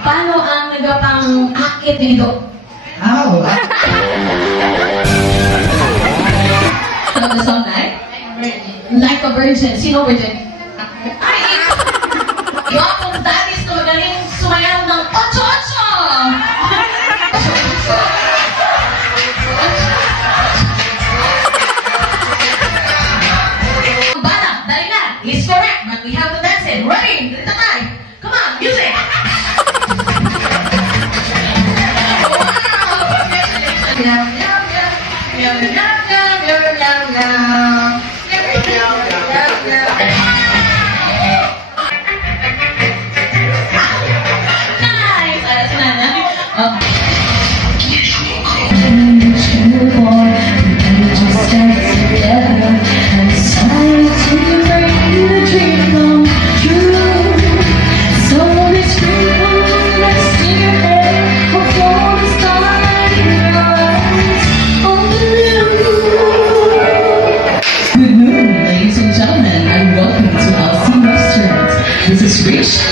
Paano ang nagapang akit dito? Ano the song like? Like a virgin. Sino virgin? Ay! Yung akong daddies na magaling sumayaw ng 8-8! Bala, dali na. He's correct, but we have to dance it. Ready? Dito tayo. Come on, music!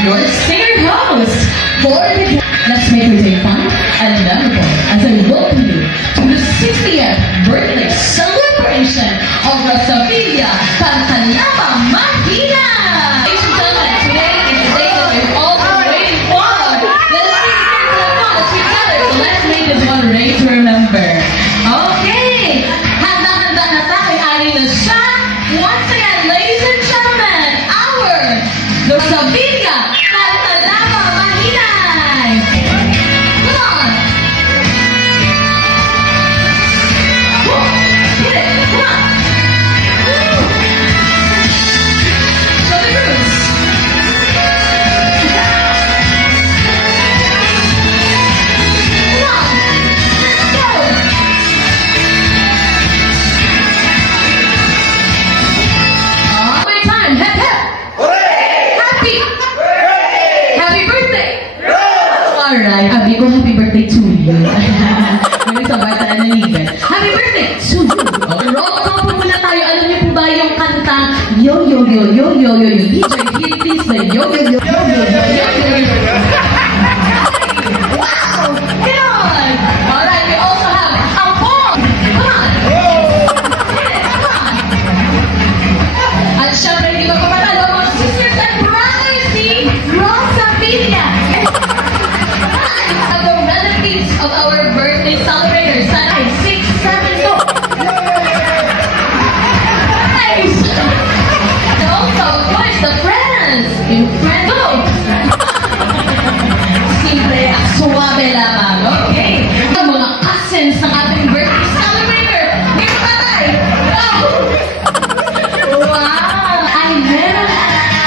Your singer host for the let's make your day fun and memorable as I welcome you to the 60th birthday celebration of Rosavilla Cantalaba Mahina. Ladies and gentlemen, today is the day that we've all been waiting for. Let's sing together. So let's make this one day to remember. Okay, handa-handa na tayo. Ari na siya. Once again, ladies and gentlemen, our Rosavilla Cantalaba Mahinay! Come on! Hit it! Come on! Show the roots! Come on! Let's go! One more time! Hip hip! Happy birthday! Alright, happy birthday to you. May sa bata na naligan. Happy birthday to you. Roll call po muna tayo. Alam niyo po ba yung kanta Yo Yo Yo Yo Yo Yo Yo DJ hit please the Yo Yo Yo Yo Yo Yo Yo Yo. Wow! Good! Alright, we also have a ball. Come on! Come on! At syempre, hindi ko papatalo mga sisters and brothers si Rosavilla. The relatives of our birthday celebrators. 6, 7, go! Nice! And also, of course, the friends. Yung friends, go! Simple at suwabe lamang. Okay. Ang mga cousins ng ating birthday celebrator. Here pa tayo. Go! Wow! Ay, meron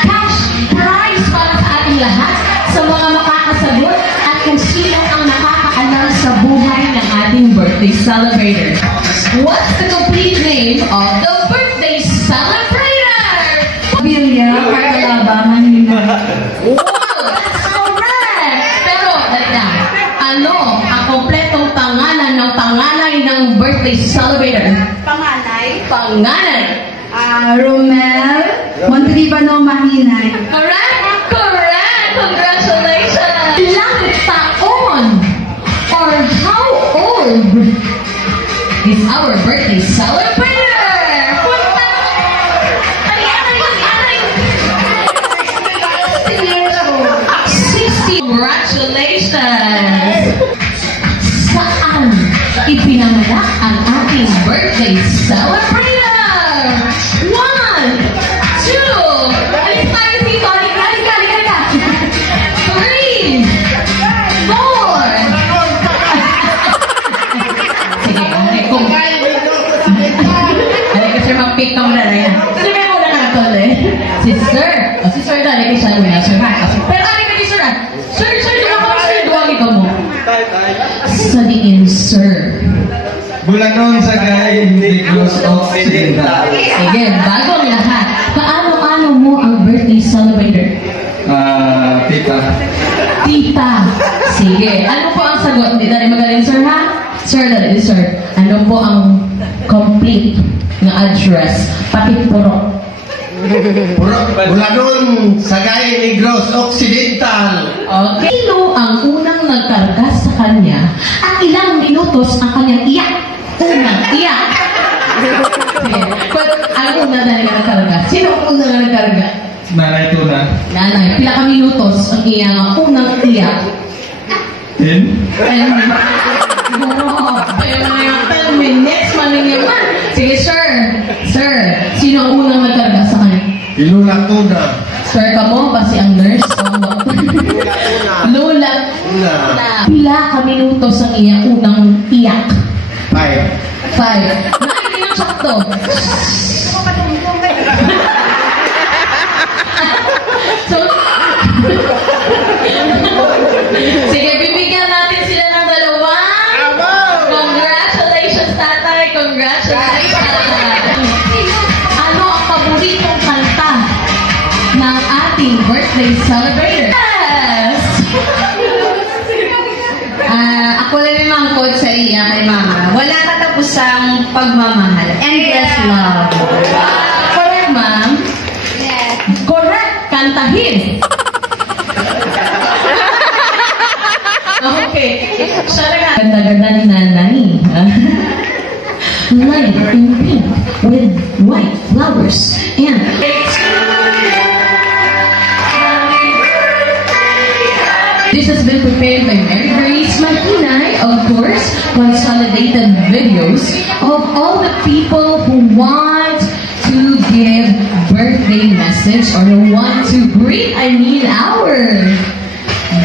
cash prize para sa ating lahat sa mga makakasagot at kung sino ang nakakaalam sa buhay ng ating birthday celebrator. What's the complete name of the birthday celebrator? Rosavilla Cantalaba Mahina. Wow! That's correct! Pero, ano ang kompletong pangalan ng panganay ng birthday celebrator? Panganay? Romel Montalibano Mahinay. Correct? Correct! Congratulations! Ilang taon or how old is our birthday celebrator? 60. Congratulations! Saan ipinanganak ang ating birthday celebrator? 1, 2, alis tayo dito. Halika. 3, 4. Sige, kung sir, mag-pick ka muna na yan. Sabi mo na nga ito, si sir. Si sir na, like siya mo na, sir. Pero ano ka ni sir, Sir, di ako sir, duwagi ka mo. Sa diin, sir. Bulanon sa gay, hindi close occidental. Sige, bagong lahat. Paano mo ang birthday celebrator? Tita. Tita. Sige. Ano po ang sagot? Hindi na rin magaling, sir, ha? Sir, dali, sir. Ano po ang complete na address? Pati puro. Bulanon, Sagay, Negros, Occidental. Okay. Sino ang unang nagkarga sa kanya at ilang minutos ang kanyang iyak? Unang iyak. Sige. Ang una na nagkarga? Sino ang unang nagkarga? Nanay Tuna. Nanay. Pila ka minutos ang iyang unang iyak? 10. Kaya na yung 10 minutes, maling man. Sige, sir. Sir, sino ang unang nagkarga sa kanya? Ilulak Tuna. Sir ka mo, basi ang nurse. Lola. Pila ka minutos ang iyang unang iyak? 5. 5. Hindi yung sakto. So, sige, bibigyan natin sila ng dalawang. Congratulations, tatay. Congratulations. Ano ang paboritong kanta ng ating birthday celebrator? Yes! Ako lang yung mangkot sa iya kay mama. Wala katapusang pagmamahal. Endless love. Correct, ma'am? Yes. Correct! Kantahin! Okay. Siya na nga. Ganda-ganda ni nanay. Light in pink with white flowers and this has been prepared by Mary Grace Mahinay, of course, consolidated videos of all the people who want to give birthday message or who want to greet, our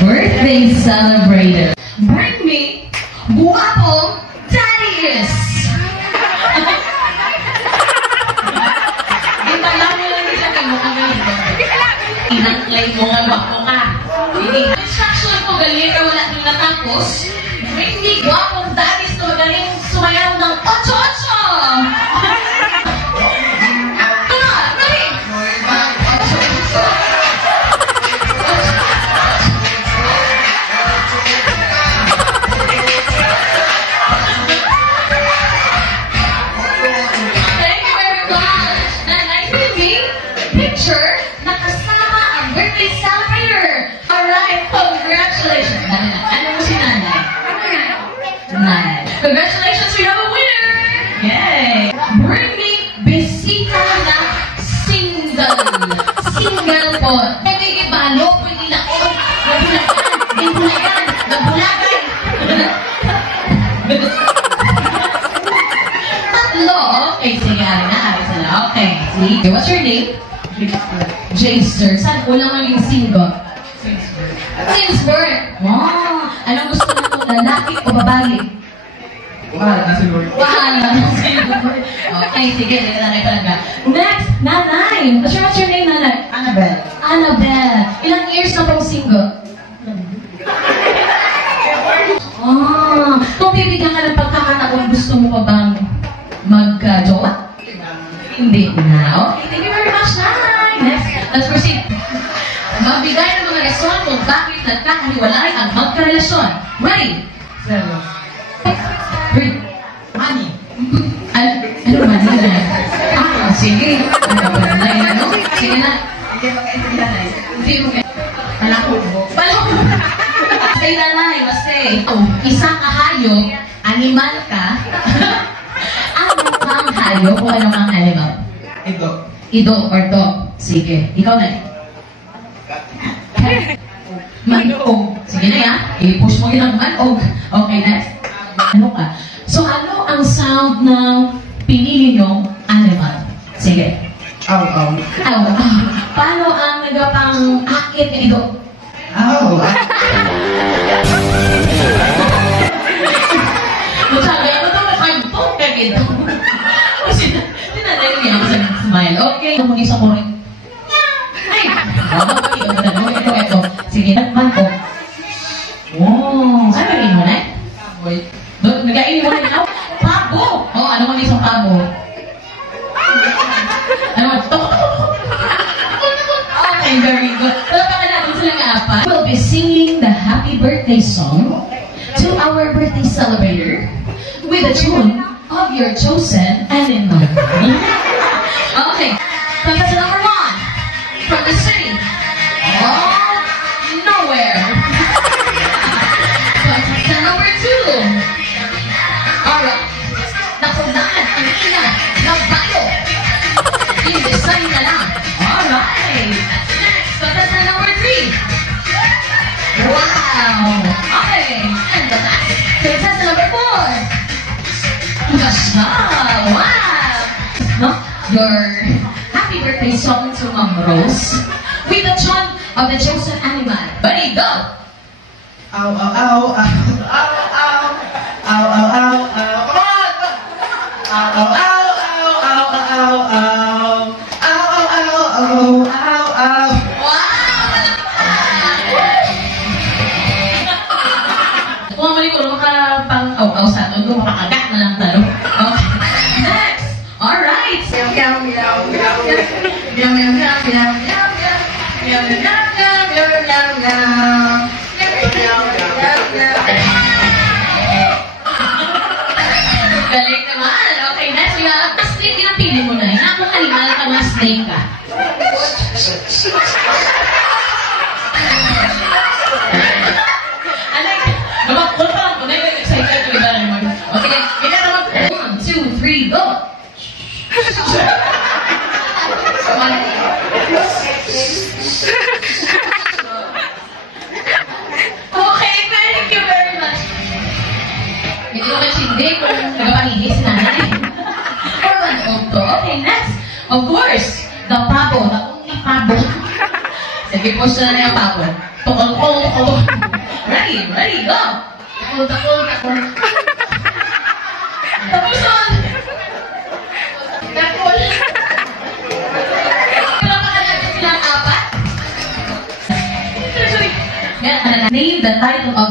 birthday celebrator. Bring me guapo Darius! Ito lang mo lang isa kay mukha ganito. Inaklay mo nga guapo ka. Instruction ko galing pero wala nang natapos. Bring me guapong Darius na magaling sumayaw ng 8-8! Nakasama ang birthday celebrator. Alright, congratulations. Ano mo si nanay? Nanay. Congratulations, we have a winner! Yay! Bring me bisita na single. Single po. Nagigibalo, pwede na ko. Nabulagan. Nabulagan. Tatlo. Okay, sige. Okay, see? What's your name? Jaster. Saan ulang maging single? Sinsburg. Wow. Anong gusto mo kung lalaki o babae? Wala, siguro. Wala. Okay, sige. Nanay talaga. Next, nanay. What's your name, nanay? Annabelle. Annabelle. Ilang years na pong single? Kung bibigyan ka ng pagkakataon, gusto mo pa bang mag-jowa? Hindi na. Okay, thank you very much, Nay. Next, let's proceed. Magbigay ng mga rason kung bakit nagkakahiwalay ang magkarelasyon. Ready? Money. Ano money na? Sige. Ano? Sige na. Hindi magkaintindihan na. Hindi mo kayo. Malakot mo. Say nanay, basta ito. Isang hayop, animal ka. Ano kang hayop o ano kang animal? Ito. Ido or dog. Sige. Ikaw na. Manog. Sige na yan. I-push mo yun ang manog. Okay, next. Ano ka? So, ano ang sound ng pinili nyong animal? Sige. Aw, aw. Aw. Paano ang nagapang akit ng ido? Aw. Sabi ako ito, makagpong ka gito. Sinanay niya ako sa smile. Okay. Ito muli sa kuring. Ay! Ito. Sige, nagman ko. Wow! Ano rin mo na? Nagain mo na. Pabo! Oh, ano mo isang pabo? Ano mo? Okay, very good. Talagang natin silang apat. We'll be singing the happy birthday song to our birthday celebrator with a tune of your chosen animal. Okay, kanta sa number 1. I-design na lang. Alright. Next, contestant number 3. Wow. Okay. And the last, contestant number 4. Ganda. Wow. No? Your happy birthday song to Ma'am Rose with the chant of the chosen animal. Buddy, go! Ow, ow, ow, ow, ow, ow, ow, ow, ow, ow, come on! Ow, ow, ow, ow, ow, ow, ow, ow, ow, ow, ow. Kung mali ko, makapang-aw-aw sa ito, makakagat na lang talo. Okay. Next! Alright! Meow, meow, meow, meow, meow. Meow, meow, meow, meow, meow, meow. Meow, meow, meow, meow, meow, meow, meow. Galing naman. Okay, next. Mas snake yung pili mo na. Napakalimal ka na snake ka. Alek, namakot pa lang po. Excited ko iba na naman. Okay, kita naman. 1, 2, 3, go! Okay, thank you very much. Hindi ko hindi kung nagpapangihis si nanay. Okay, next. Of course, the pabo. The only pabo. Sige po siya na yung pabo. Tukol. Ready, go! Takol. Tapuson! Takol! Pinapakalaga silang apat. Name the title of